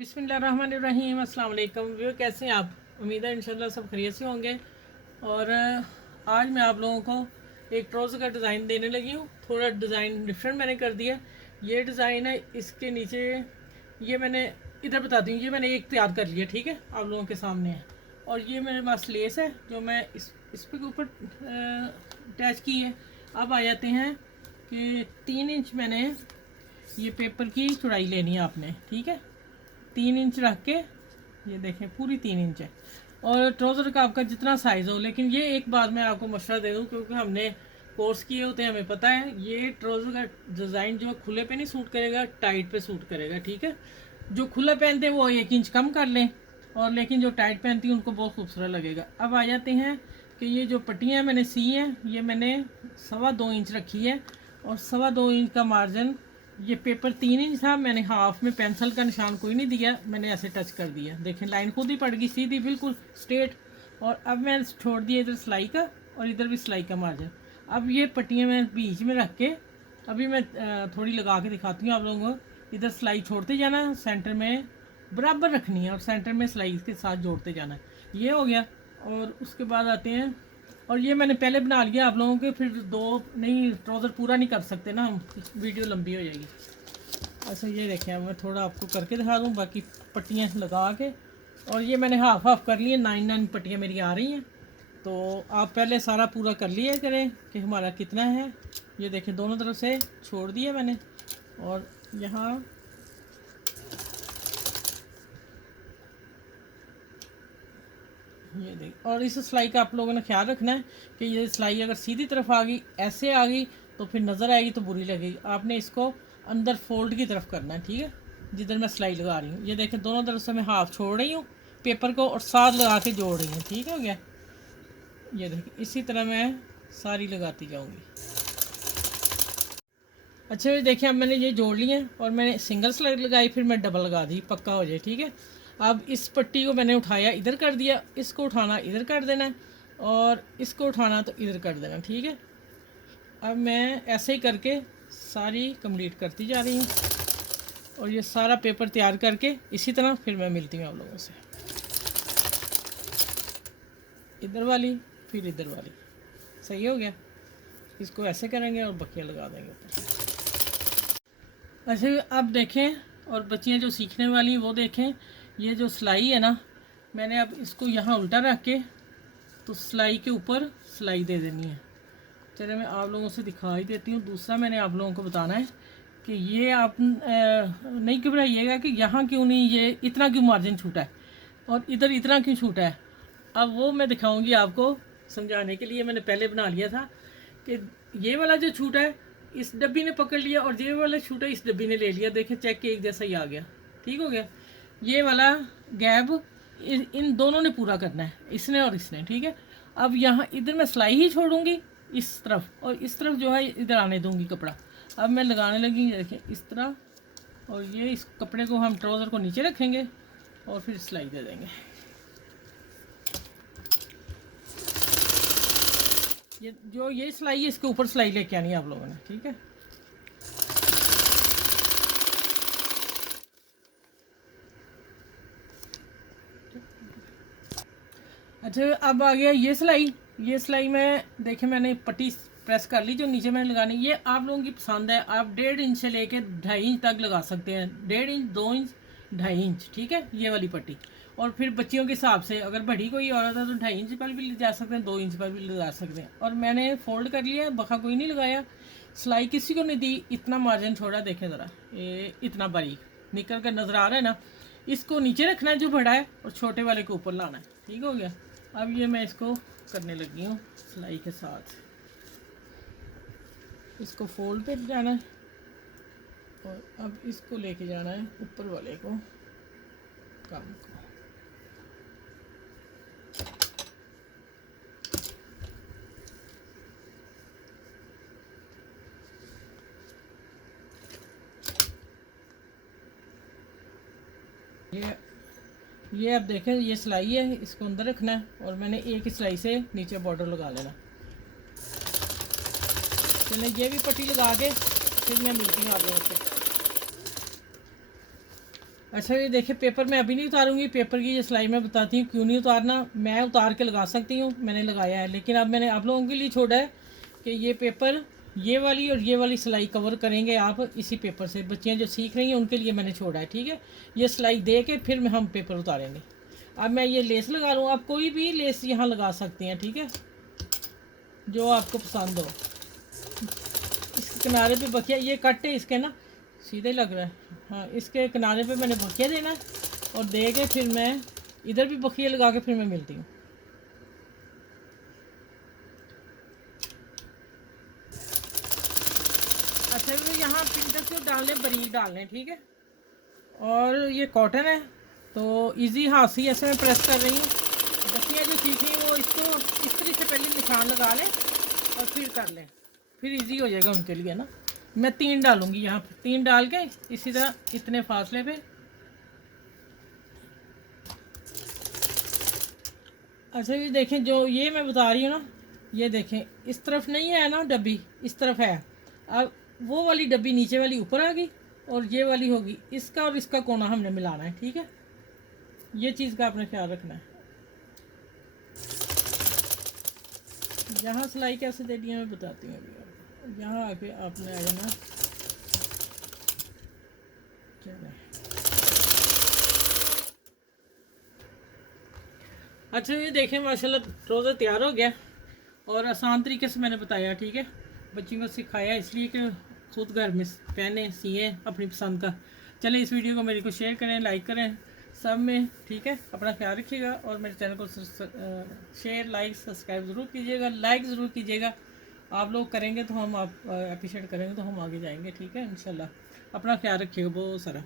बिस्मिल्लाहिर्रहमानिर्रहीम। अस्सलाम वालेकुम। वो कैसे हैं आप? उम्मीद है इंशाल्लाह सब खैरियत से होंगे। और आज मैं आप लोगों को एक ट्राउज़र का डिज़ाइन देने लगी हूँ। थोड़ा डिज़ाइन डिफरेंट मैंने कर दिया। ये डिज़ाइन है, इसके नीचे ये मैंने इधर बताती हूँ। ये मैंने एक तैयार कर लिया, ठीक है, आप लोगों के सामने है। और ये मेरे पास लेस है जो मैं इस पे ऊपर अटैच की है। अब आ जाते हैं कि 3 इंच मैंने ये पेपर की चौड़ाई लेनी है आपने, ठीक है। 3 इंच रख के, ये देखें पूरी 3 इंच है। और ट्राउज़र का आपका जितना साइज़ हो, लेकिन ये एक बात मैं आपको मशवरा दे दूँ, क्योंकि हमने कोर्स किए होते हैं, हमें पता है ये ट्राउज़र का डिज़ाइन जो खुले पे नहीं सूट करेगा, टाइट पे सूट करेगा, ठीक है। जो खुला पहनते हैं वो 1 इंच कम कर लें, और लेकिन जो टाइट पहनती हैं उनको बहुत खूबसूरत लगेगा। अब आ जाते हैं कि ये जो पट्टियाँ मैंने सी हैं, ये मैंने 2.25 इंच रखी है। और 2.25 इंच का मार्जिन, ये पेपर 3 इंच था, मैंने हाफ में पेंसिल का निशान कोई नहीं दिया, मैंने ऐसे टच कर दिया। देखें लाइन खुद ही पड़ गई सीधी, बिल्कुल स्ट्रेट। और अब मैं छोड़ दिया इधर सिलाई का, और इधर भी सिलाई का मार्जिन। अब ये पट्टियाँ मैं बीच में रख के, अभी मैं थोड़ी लगा के दिखाती हूँ आप लोगों को। इधर सिलाई छोड़ते जाना, सेंटर में बराबर रखनी है, और सेंटर में सिलाई के साथ जोड़ते जाना है। ये हो गया। और उसके बाद आते हैं, और ये मैंने पहले बना लिया आप लोगों के, फिर दो नहीं ट्राउज़र पूरा नहीं कर सकते ना हम, वीडियो लंबी हो जाएगी। अच्छा ये देखें, मैं थोड़ा आपको करके दिखा दूँ बाकी पट्टियाँ लगा के। और ये मैंने हाफ हाफ कर लिए, 9 पट्टियाँ मेरी आ रही हैं। तो आप पहले सारा पूरा कर लिया करें कि हमारा कितना है। ये देखें दोनों तरफ से छोड़ दिया मैंने, और यहाँ ये देख। और इस सिलाई का आप लोगों ने ख्याल रखना है कि ये सिलाई अगर सीधी तरफ आ गई, ऐसे आ गई, तो फिर नज़र आएगी तो बुरी लगेगी। आपने इसको अंदर फोल्ड की तरफ करना है, ठीक है, जिधर मैं सिलाई लगा रही हूँ। ये देखें दोनों तरफ से मैं हाफ छोड़ रही हूँ पेपर को, और साथ लगा के जोड़ रही हूँ, ठीक हो गया। ये देखिए इसी तरह मैं सारी लगाती जाऊँगी। अच्छा ये देखिए, अब मैंने ये जोड़ लिए, और मैंने सिंगल सिलाई लगाई, फिर मैं डबल लगा दी, पक्का हो जाए, ठीक है। अब इस पट्टी को मैंने उठाया, इधर कर दिया, इसको उठाना इधर कर देना है, और इसको उठाना तो इधर कर देना, ठीक है। अब मैं ऐसे ही करके सारी कंप्लीट करती जा रही हूँ, और ये सारा पेपर तैयार करके इसी तरह फिर मैं मिलती हूँ आप लोगों से। इधर वाली फिर इधर वाली, सही हो गया। इसको ऐसे करेंगे और बकिया लगा देंगे ऊपर। अच्छा अब देखें, और बच्चियाँ जो सीखने वाली वो देखें, ये जो सिलाई है ना, मैंने अब इसको यहाँ उल्टा रख के, तो सिलाई के ऊपर सिलाई दे देनी है। चलिए मैं आप लोगों से दिखा ही देती हूँ। दूसरा मैंने आप लोगों को बताना है कि ये आप नहीं घबराइएगा कि यहाँ क्यों नहीं, ये इतना क्यों मार्जिन छूटा है और इधर इतना क्यों छूटा है। अब वो मैं दिखाऊंगी आपको समझाने के लिए। मैंने पहले बना लिया था कि ये वाला जो छूटा है इस डब्बी ने पकड़ लिया, और ये वाला छूटा इस डब्बी ने ले लिया। देखें चेक के एक जैसा ही आ गया, ठीक हो गया। ये वाला गैप इन दोनों ने पूरा करना है, इसने और इसने, ठीक है। अब यहाँ इधर मैं सिलाई ही छोड़ूंगी इस तरफ, और इस तरफ जो है इधर आने दूंगी कपड़ा। अब मैं लगाने लगी, देखें इस तरह, और ये इस कपड़े को हम ट्राउज़र को नीचे रखेंगे और फिर सिलाई दे देंगे। ये जो ये सिलाई है, इसके ऊपर सिलाई लेके आनी है आप लोगों ने, ठीक है। अच्छा अब आ गया ये सिलाई। ये सिलाई में देखें मैंने पट्टी प्रेस कर ली जो नीचे मैंने लगानी। ये आप लोगों की पसंद है, आप 1.5 इंच से लेके 2.5 इंच तक लगा सकते हैं। 1.5 इंच, 2 इंच, 2.5 इंच, ठीक है, ये वाली पट्टी। और फिर बच्चियों के हिसाब से अगर बड़ी कोई औरत है तो 2.5 इंच पर भी ले जा सकते हैं, 2 इंच पर भी लगा सकते हैं। और मैंने फोल्ड कर लिया, बखा कोई नहीं लगाया, सिलाई किसी को नहीं दी, इतना मार्जिन छोड़ा। देखें ज़रा, ये इतना बारीक निकल कर नज़र आ रहा है ना। इसको नीचे रखना है जो बड़ा है, और छोटे वाले को ऊपर लाना है, ठीक हो गया। अब ये मैं इसको करने लगी हूँ सिलाई के साथ। इसको फोल्ड पे जाना है, और अब इसको लेके जाना है ऊपर वाले को, काम को। ये अब देखें, ये सिलाई है, इसको अंदर रखना है, और मैंने एक ही सिलाई से नीचे बॉर्डर लगा लेना। चलिए ये भी पट्टी लगा के फिर मैं मिलती हूँ आप लोगों से। अच्छा ये देखिए, पेपर मैं अभी नहीं उतारूंगी। पेपर की ये सिलाई मैं बताती हूँ क्यों नहीं उतारना। मैं उतार के लगा सकती हूँ, मैंने लगाया है, लेकिन अब मैंने आप लोगों के लिए छोड़ा है कि ये पेपर, ये वाली और ये वाली सिलाई कवर करेंगे आप इसी पेपर से। बच्चियाँ जो सीख रही हैं उनके लिए मैंने छोड़ा है, ठीक है। ये सिलाई दे के फिर हम पेपर उतारेंगे। अब मैं ये लेस लगा रहा हूँ, आप कोई भी लेस यहाँ लगा सकती हैं, ठीक है, जो आपको पसंद हो। इसके किनारे पे बखिया, ये कट है इसके ना, सीधे लग रहा है। हाँ, इसके किनारे पे मैंने बखिया देना है और दे के फिर मैं इधर भी बखिया लगा के फिर मैं मिलती हूँ। अच्छा तो यहाँ प्रिंटर को डालने, बारीक डालने, ठीक है। और ये कॉटन है तो इजी हाथ से ऐसे मैं प्रेस कर रही हूँ। बच्चियाँ जो सीखी वो इसको इस तरीके से पहले निशान लगा लें और फिर कर लें, फिर इजी हो जाएगा उनके लिए ना। मैं 3 डालूंगी यहाँ पे, 3 डाल के इसी तरह इतने फासले पे। अच्छा ये देखें, जो ये मैं बता रही हूँ ना, ये देखें इस तरफ नहीं है ना डब्बी, इस तरफ है। अब वो वाली डब्बी नीचे वाली ऊपर आ गई और ये वाली होगी, इसका और इसका कोना हमने मिलाना है, ठीक है। ये चीज़ का आपने ख्याल रखना है। यहाँ सिलाई कैसे देनी है मैं बताती हूँ अभी आपको। यहाँ आके आपने आ जाना, चले। अच्छा ये देखें, माशाल्लाह रोज़ा तैयार हो गया और आसान तरीके से मैंने बताया, ठीक है। बच्चियों को सिखाया इसलिए कि खुद घर में पहने सिए अपनी पसंद का। चलें, इस वीडियो को मेरे को शेयर करें, लाइक करें सब में, ठीक है। अपना ख्याल रखिएगा और मेरे चैनल को शेयर, लाइक, सब्सक्राइब ज़रूर कीजिएगा, लाइक ज़रूर कीजिएगा। आप लोग करेंगे तो हम, आप अप्रिशिएट करेंगे तो हम आगे जाएंगे, ठीक है इंशाल्लाह। अपना ख्याल रखिएगा बहुत सारा।